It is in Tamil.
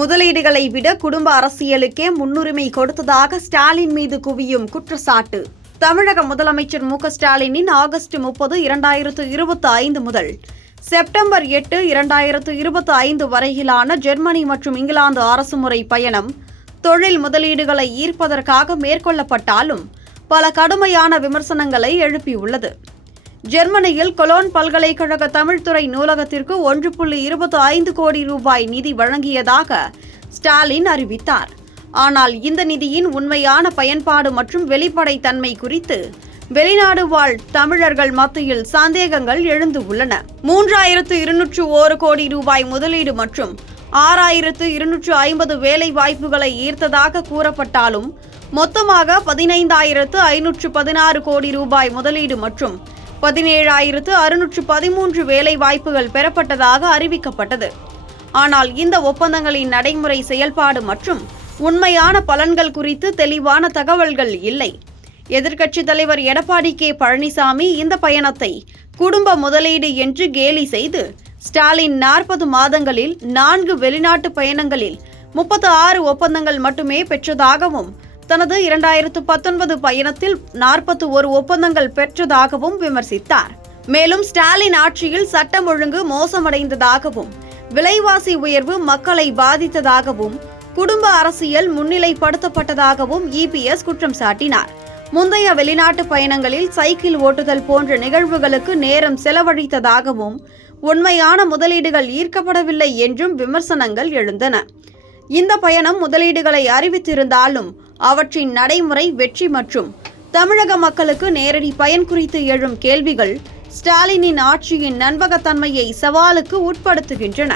முதலீடுகளை விட குடும்ப அரசியலுக்கே முன்னுரிமை கொடுத்ததாக ஸ்டாலின் மீது குவியும் குற்றச்சாட்டு. தமிழக முதலமைச்சர் மு.க.ஸ்டாலினின் ஆகஸ்ட் 30, 2025 முதல் செப்டம்பர் 8, 2025 வரையிலான ஜெர்மனி மற்றும் இங்கிலாந்து அரசுமுறை பயணம் தொழில் முதலீடுகளை ஈர்ப்பதற்காக மேற்கொள்ளப்பட்டாலும் பல கடுமையான விமர்சனங்களை எழுப்பியுள்ளது. ஜெர்மனியில் கொலோன் பல்கலைக்கழக தமிழ்துறை நூலகத்திற்கு 1.25 கோடி ரூபாய் நிதி வழங்கியதாக ஸ்டாலின் அறிவித்தார். ஆனால் இந்த நிதியின் உண்மையான பயன்பாடு மற்றும் வெளிப்படைத்தன்மை குறித்து வெளிநாடு வாழ் தமிழர்கள் மத்தியில் சந்தேகங்கள் எழுந்து உள்ளன. 3201 கோடி ரூபாய் முதலீடு மற்றும் 6250 வேலை வாய்ப்புகளை ஈர்த்ததாக கூறப்பட்டாலும் மொத்தமாக 15516 கோடி ரூபாய் முதலீடு மற்றும் 17613 வேலை வாய்ப்புகள் பெறப்பட்டதாக அறிவிக்கப்பட்டது. ஆனால் இந்த ஒப்பந்தங்களின் நடைமுறை செயல்பாடு மற்றும் உண்மையான பலன்கள் குறித்து தெளிவான தகவல்கள் இல்லை. எதிர்க்கட்சித் தலைவர் எடப்பாடி கே. பழனிசாமி இந்த பயணத்தை குடும்ப முதலீடு என்று கேலி செய்து, ஸ்டாலின் 40 மாதங்களில் 4 வெளிநாட்டு பயணங்களில் 36 ஒப்பந்தங்கள் மட்டுமே பெற்றதாகவும், தனது 2019 பயணத்தில் 41 ஒப்பந்தங்கள் பெற்றதாகவும் விமர்சித்தார். மேலும் ஸ்டாலின் ஆட்சியில் சட்டம் ஒழுங்கு மோசமடைந்ததாகவும், விலைவாசி உயர்வு மக்களை பாதித்ததாகவும், குடும்ப அரசியல் முன்னிலைப்படுத்தப்பட்டதாகவும் இபிஎஸ் குற்றம் சாட்டினார். முந்தைய வெளிநாட்டு பயணங்களில் சைக்கிள் ஓட்டுதல் போன்ற நிகழ்வுகளுக்கு நேரம் செலவழித்ததாகவும், உண்மையான முதலீடுகள் ஈர்க்கப்படவில்லை என்றும் விமர்சனங்கள் எழுந்தன. இந்த பயணம் முதலீடுகளை அறிவித்திருந்தாலும் அவற்றின் நடைமுறை வெற்றி மற்றும் தமிழக மக்களுக்கு நேரடி பயன் குறித்து எழும் கேள்விகள் ஸ்டாலினின் ஆட்சியின் நம்பகத்தன்மையை சவாலுக்கு உட்படுத்துகின்றன.